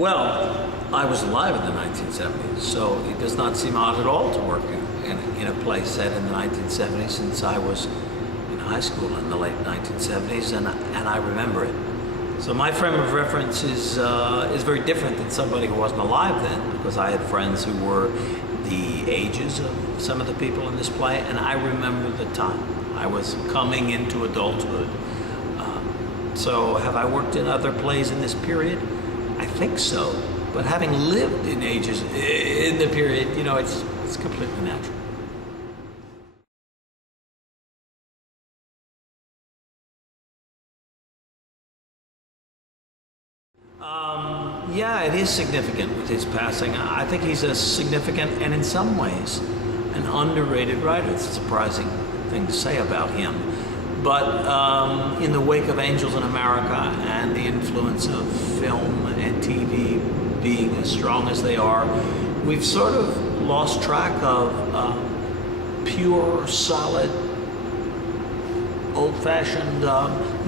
Well, I was alive in the 1970s, so it does not seem odd at all to work in a play set in the 1970s, since I was in high school in the late 1970s, and I remember it. So my frame of reference is very different than somebody who wasn't alive then, because I had friends who were the ages of some of the people in this play, and I remember the time. I was coming into adulthood. So have I worked in other plays in this period? I think so, but having lived in ages in the period, you know, it's completely natural. Yeah, it is significant with his passing. I think he's a significant and in some ways an underrated writer. It's a surprising thing to say about him. But in the wake of Angels in America and the influence of film and TV being as strong as they are, we've sort of lost track of pure, solid, old-fashioned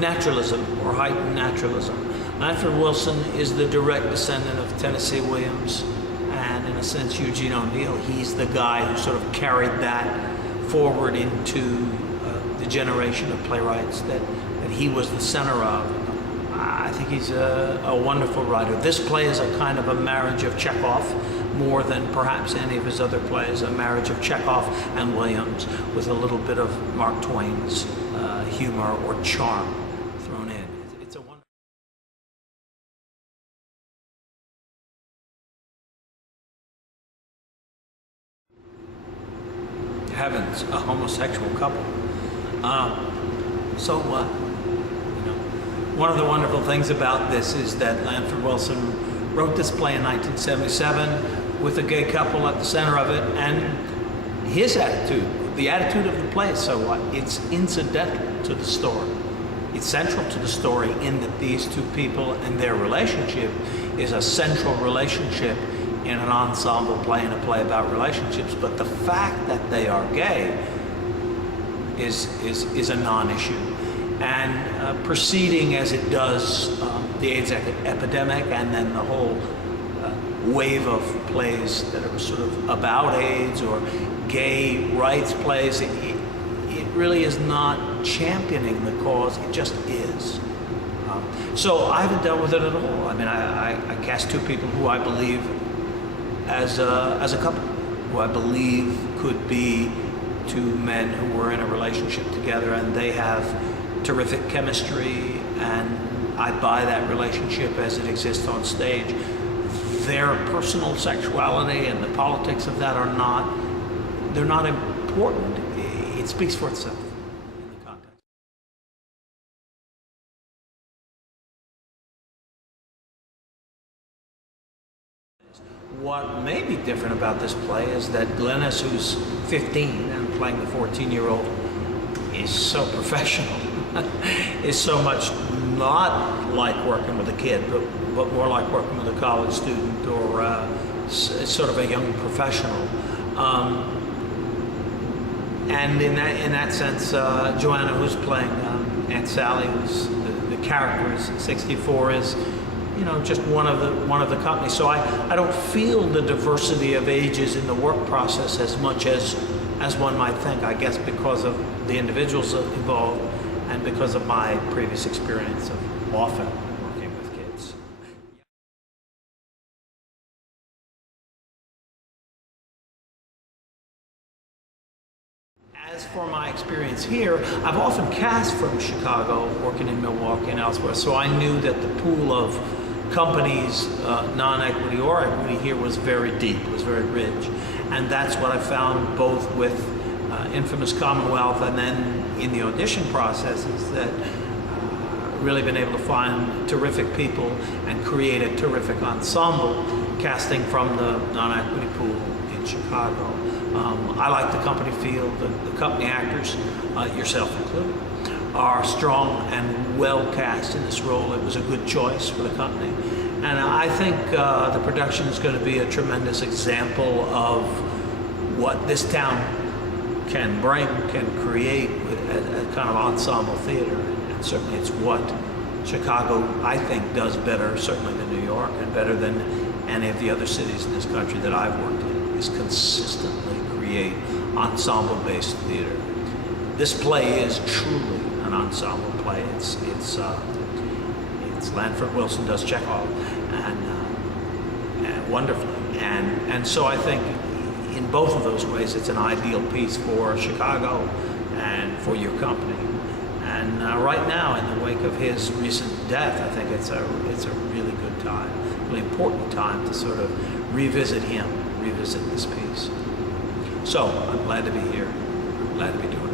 naturalism or heightened naturalism. Lanford Wilson is the direct descendant of Tennessee Williams and, in a sense, Eugene O'Neill. He's the guy who sort of carried that forward into the generation of playwrights that he was the center of. I think he's a wonderful writer. This play is a kind of a marriage of Chekhov, more than perhaps any of his other plays, a marriage of Chekhov and Williams with a little bit of Mark Twain's humor or charm thrown in. It's a wonderful. Heavens, a homosexual couple. One of the wonderful things about this is that Lanford Wilson wrote this play in 1977 with a gay couple at the center of it, and his attitude, the attitude of the play is so what? It's incidental to the story. It's central to the story in that these two people and their relationship is a central relationship in an ensemble play, in a play about relationships, but the fact that they are gay is a non-issue. And proceeding as it does the AIDS epidemic and then the whole wave of plays that are sort of about AIDS or gay rights plays, it really is not championing the cause, it just is. So I haven't dealt with it at all. I mean, I cast two people who I believe as a couple, who I believe could be two men who were in a relationship together, and they have terrific chemistry, and I buy that relationship as it exists on stage. Their personal sexuality and the politics of that they're not important. It speaks for itself in the context. What may be different about this play is that Glennis, who's 15 and playing the 14-year-old, is so professional, is so much not like working with a kid, but more like working with a college student or sort of a young professional. And in that sense, Joanna, who's playing Aunt Sally, who's the character is 64, is, you know, just one of the company. So I don't feel the diversity of ages in the work process as much as one might think, I guess because of the individuals involved and because of my previous experience of often working with kids. As for my experience here, I've often cast from Chicago, working in Milwaukee and elsewhere, so I knew that the pool of companies, non-equity or equity here, was very deep, was very rich. And that's what I found both with Infamous Commonwealth and then in the audition process, is that really been able to find terrific people and create a terrific ensemble casting from the non-equity pool in Chicago. I like the company feel, the company actors, yourself included, are strong and well cast in this role. It was a good choice for the company. And I think the production is going to be a tremendous example of what this town can bring, can create with a kind of ensemble theater. And certainly it's what Chicago, I think, does better, certainly than New York, and better than any of the other cities in this country that I've worked in, is consistently create ensemble-based theater. This play is truly an ensemble play. It's Lanford Wilson does Chekhov, and wonderfully, and so I think in both of those ways it's an ideal piece for Chicago and for your company. And right now, in the wake of his recent death, I think it's a really good time, really important time to sort of revisit him, revisit this piece. So I'm glad to be here. I'm glad to be doing it.